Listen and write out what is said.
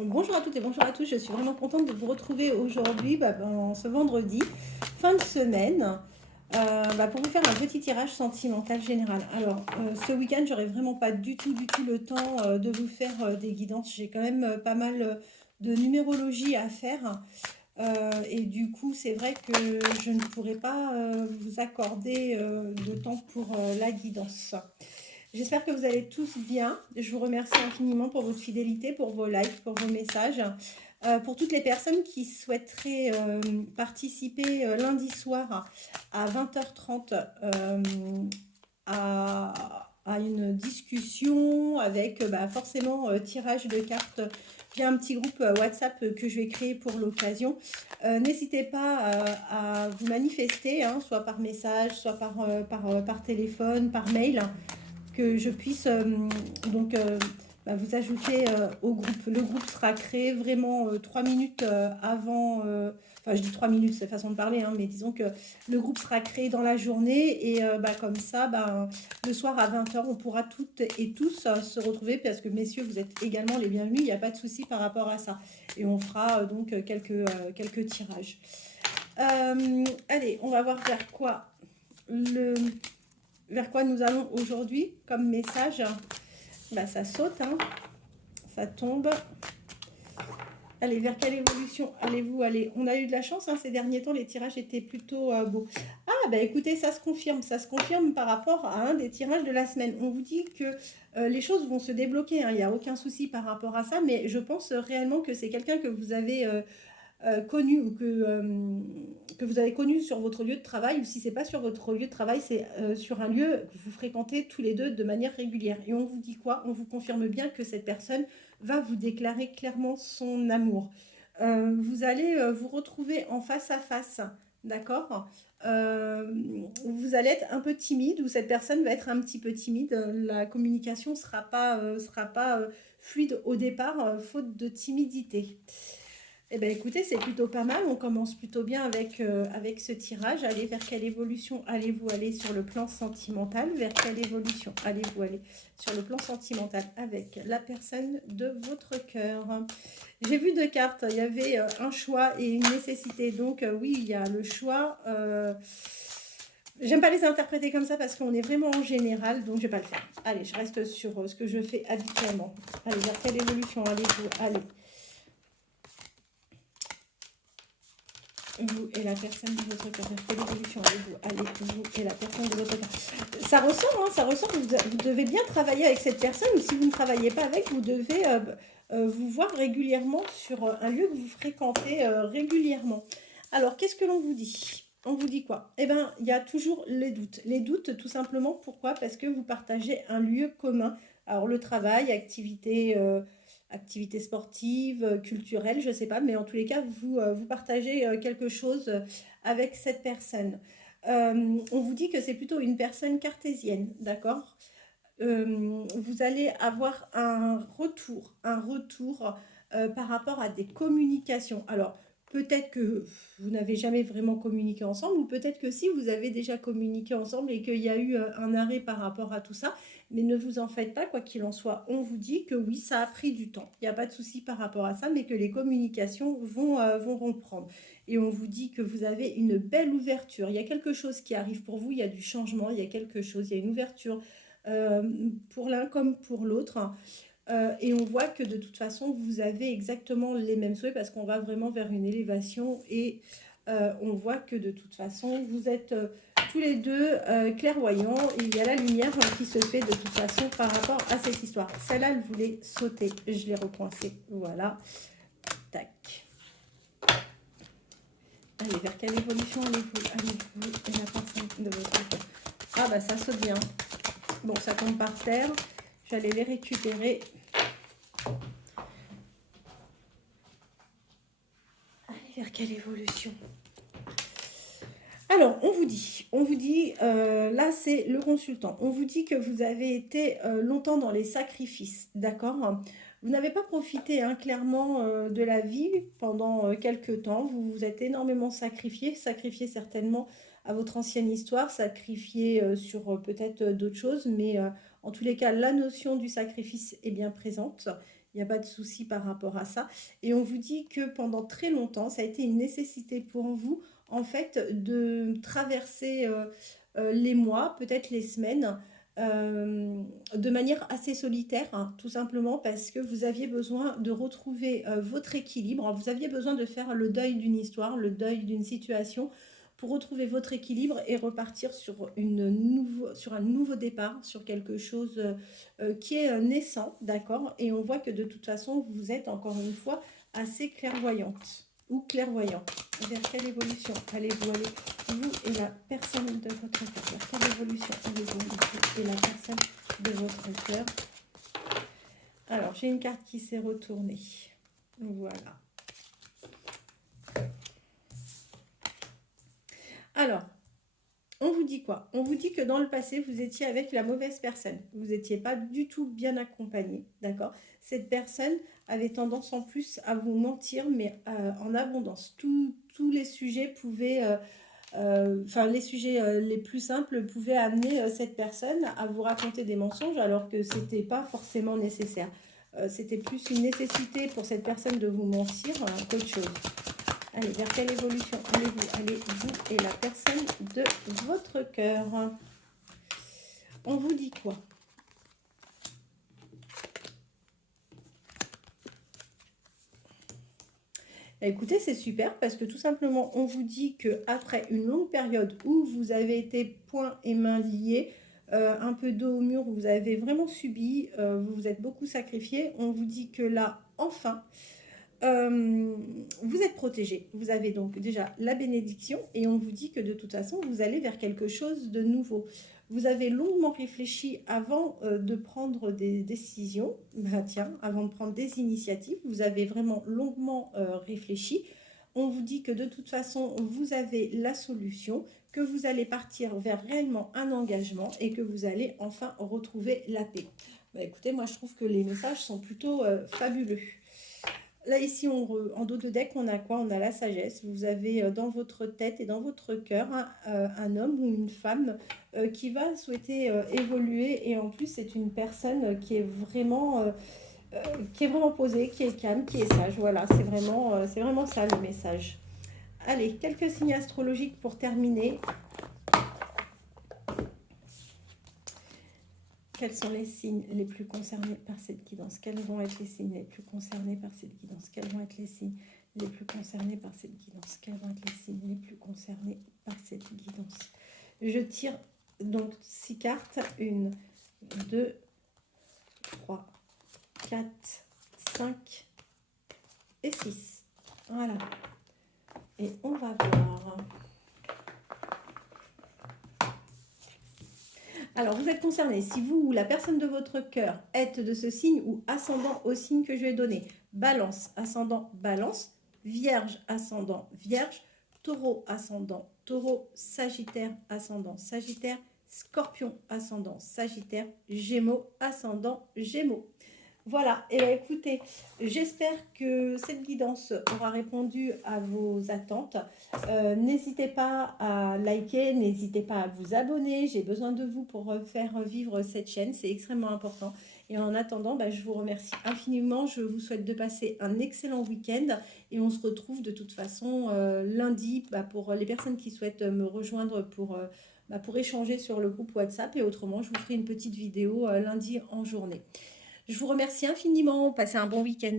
Bonjour à toutes et bonjour à tous, je suis vraiment contente de vous retrouver aujourd'hui, ce vendredi, fin de semaine, pour vous faire un petit tirage sentimental général. Alors, ce week-end, j'aurai vraiment pas du tout le temps de vous faire des guidances. J'ai quand même pas mal de numérologie à faire. Et du coup, c'est vrai que je ne pourrai pas vous accorder de temps pour la guidance. J'espère que vous allez tous bien. Je vous remercie infiniment pour votre fidélité, pour vos likes, pour vos messages. Pour toutes les personnes qui souhaiteraient participer lundi soir à 20h30 à une discussion avec forcément tirage de cartes via un petit groupe WhatsApp que je vais créer pour l'occasion. N'hésitez pas à vous manifester, hein, soit par message, soit par téléphone, par mail, que je puisse vous ajouter au groupe. Le groupe sera créé vraiment 3 minutes avant, enfin je dis 3 minutes, c'est façon de parler, hein, mais disons que le groupe sera créé dans la journée et comme ça, le soir à 20h, on pourra toutes et tous se retrouver parce que messieurs, vous êtes également les bienvenus, il n'y a pas de souci par rapport à ça. Et on fera quelques tirages. Allez, on va voir vers quoi nous allons aujourd'hui comme message. Ça saute, hein, ça tombe. Allez, vers quelle évolution allez-vous aller? On a eu de la chance, hein, ces derniers temps, les tirages étaient plutôt beaux. Ah, écoutez, ça se confirme par rapport à un des tirages de la semaine. On vous dit que les choses vont se débloquer, hein, il n'y a aucun souci par rapport à ça, mais je pense réellement que c'est quelqu'un que vous avez connu ou que vous avez connu sur votre lieu de travail, ou si c'est pas sur votre lieu de travail, c'est sur un lieu que vous fréquentez tous les deux de manière régulière. Et on vous dit quoi? On vous confirme bien que cette personne va vous déclarer clairement son amour. Vous allez vous retrouver en face à face, d'accord? Vous allez être un peu timide, ou cette personne va être un petit peu timide. La communication sera pas fluide au départ, faute de timidité. Eh bien, écoutez, c'est plutôt pas mal. On commence plutôt bien avec ce tirage. Allez, vers quelle évolution allez-vous aller sur le plan sentimental? Vers quelle évolution allez-vous aller sur le plan sentimental avec la personne de votre cœur? J'ai vu deux cartes. Il y avait un choix et une nécessité. Donc, oui, il y a le choix. J'aime pas les interpréter comme ça parce qu'on est vraiment en général, donc je vais pas le faire. Allez, je reste sur ce que je fais habituellement. Allez, vers quelle évolution allez-vous aller? Vous et la personne de votre cœur. Quelle évolution allez-vous et la personne de votre cœur? Ça ressort, hein, ça ressort. Vous devez bien travailler avec cette personne, ou si vous ne travaillez pas avec, vous devez vous voir régulièrement sur un lieu que vous fréquentez régulièrement. Alors, qu'est-ce que l'on vous dit? On vous dit quoi? Eh bien, il y a toujours les doutes. Les doutes, tout simplement, pourquoi? Parce que vous partagez un lieu commun. Alors, le travail, activités sportives, culturelles, je ne sais pas, mais en tous les cas, vous partagez quelque chose avec cette personne. On vous dit que c'est plutôt une personne cartésienne, d'accord? Vous allez avoir un retour par rapport à des communications. Alors, peut-être que vous n'avez jamais vraiment communiqué ensemble, ou peut-être que si, vous avez déjà communiqué ensemble et qu'il y a eu un arrêt par rapport à tout ça. Mais ne vous en faites pas, quoi qu'il en soit. On vous dit que oui, ça a pris du temps. Il n'y a pas de souci par rapport à ça, mais que les communications vont reprendre. Et on vous dit que vous avez une belle ouverture. Il y a quelque chose qui arrive pour vous, il y a du changement, il y a quelque chose, il y a une ouverture euh, pour l'un comme pour l'autre. Et on voit que de toute façon, vous avez exactement les mêmes souhaits parce qu'on va vraiment vers une élévation et on voit que de toute façon, vous êtes tous les deux clairvoyants et il y a la lumière qui se fait de toute façon par rapport à cette histoire. Celle-là, elle voulait sauter. Je l'ai recoincée. Voilà. Tac. Allez, vers quelle évolution allez-vous et la personne de votre cœur? Ah, ça saute bien. Bon, ça tombe par terre. J'allais les récupérer. Allez, vers quelle évolution? Alors, on vous dit, là c'est le consultant, on vous dit que vous avez été longtemps dans les sacrifices, d'accord? Vous n'avez pas profité, hein, clairement, de la vie pendant quelques temps, vous vous êtes énormément sacrifié certainement à votre ancienne histoire, sacrifié sur peut-être d'autres choses, mais en tous les cas, la notion du sacrifice est bien présente. Il n'y a pas de souci par rapport à ça. Et on vous dit que pendant très longtemps, ça a été une nécessité pour vous, en fait, de traverser les mois, peut-être les semaines, de manière assez solitaire, hein, tout simplement parce que vous aviez besoin de retrouver votre équilibre. Vous aviez besoin de faire le deuil d'une histoire, le deuil d'une situation pour retrouver votre équilibre et repartir sur, sur un nouveau départ, sur quelque chose qui est naissant, d'accord? Et on voit que de toute façon, vous êtes encore une fois assez clairvoyante ou clairvoyant. Vers quelle évolution allez-vous aller, vous et la personne de votre cœur? Vers quelle évolution allez-vous, vous et la personne de votre cœur? Alors, j'ai une carte qui s'est retournée. Voilà. Alors, on vous dit quoi? On vous dit que dans le passé, vous étiez avec la mauvaise personne. Vous n'étiez pas du tout bien accompagné, d'accord? Cette personne avait tendance en plus à vous mentir, mais en abondance. Tous les sujets pouvaient... enfin, les sujets les plus simples pouvaient amener cette personne à vous raconter des mensonges alors que ce n'était pas forcément nécessaire. C'était plus une nécessité pour cette personne de vous mentir qu'autre chose. Allez, vers quelle évolution allez-vous? Allez, vous et la personne de votre cœur. On vous dit quoi? Écoutez, c'est super parce que tout simplement, on vous dit qu'après une longue période où vous avez été poings et mains liés, un peu dos au mur, vous avez vraiment subi, vous vous êtes beaucoup sacrifié, on vous dit que là, enfin, vous êtes protégé. Vous avez donc déjà la bénédiction et on vous dit que de toute façon, vous allez vers quelque chose de nouveau. Vous avez longuement réfléchi avant de prendre des décisions. Bah tiens, avant de prendre des initiatives, vous avez vraiment longuement réfléchi. On vous dit que de toute façon, vous avez la solution, que vous allez partir vers réellement un engagement et que vous allez enfin retrouver la paix. Bah écoutez, moi je trouve que les messages sont plutôt fabuleux. Là, ici, en dos de deck, on a quoi? On a la sagesse. Vous avez dans votre tête et dans votre cœur un homme ou une femme qui va souhaiter évoluer. Et en plus, c'est une personne qui est vraiment posée, qui est calme, qui est sage. Voilà, c'est vraiment ça le message. Allez, quelques signes astrologiques pour terminer. Quels sont les signes les plus concernés par cette guidance? Quels vont être les signes les plus concernés par cette guidance? Quels vont être les signes les plus concernés par cette guidance? Quels vont être les signes les plus concernés par cette guidance? Je tire donc 6 cartes. 1, 2, 3, 4, 5 et 6. Voilà. Et on va voir... Alors, vous êtes concerné. Si vous ou la personne de votre cœur êtes de ce signe ou ascendant au signe que je vais donner, Balance, ascendant, Balance, Vierge, ascendant, Vierge, Taureau, ascendant, Taureau, Sagittaire, ascendant, Sagittaire, Scorpion, ascendant, Sagittaire, Gémeaux, ascendant, Gémeaux. Voilà, et bien écoutez, j'espère que cette guidance aura répondu à vos attentes. N'hésitez pas à liker, n'hésitez pas à vous abonner. J'ai besoin de vous pour faire vivre cette chaîne, c'est extrêmement important. Et en attendant, je vous remercie infiniment. Je vous souhaite de passer un excellent week-end et on se retrouve de toute façon lundi pour les personnes qui souhaitent me rejoindre pour échanger sur le groupe WhatsApp. Et autrement, je vous ferai une petite vidéo lundi en journée. Je vous remercie infiniment. Passez un bon week-end.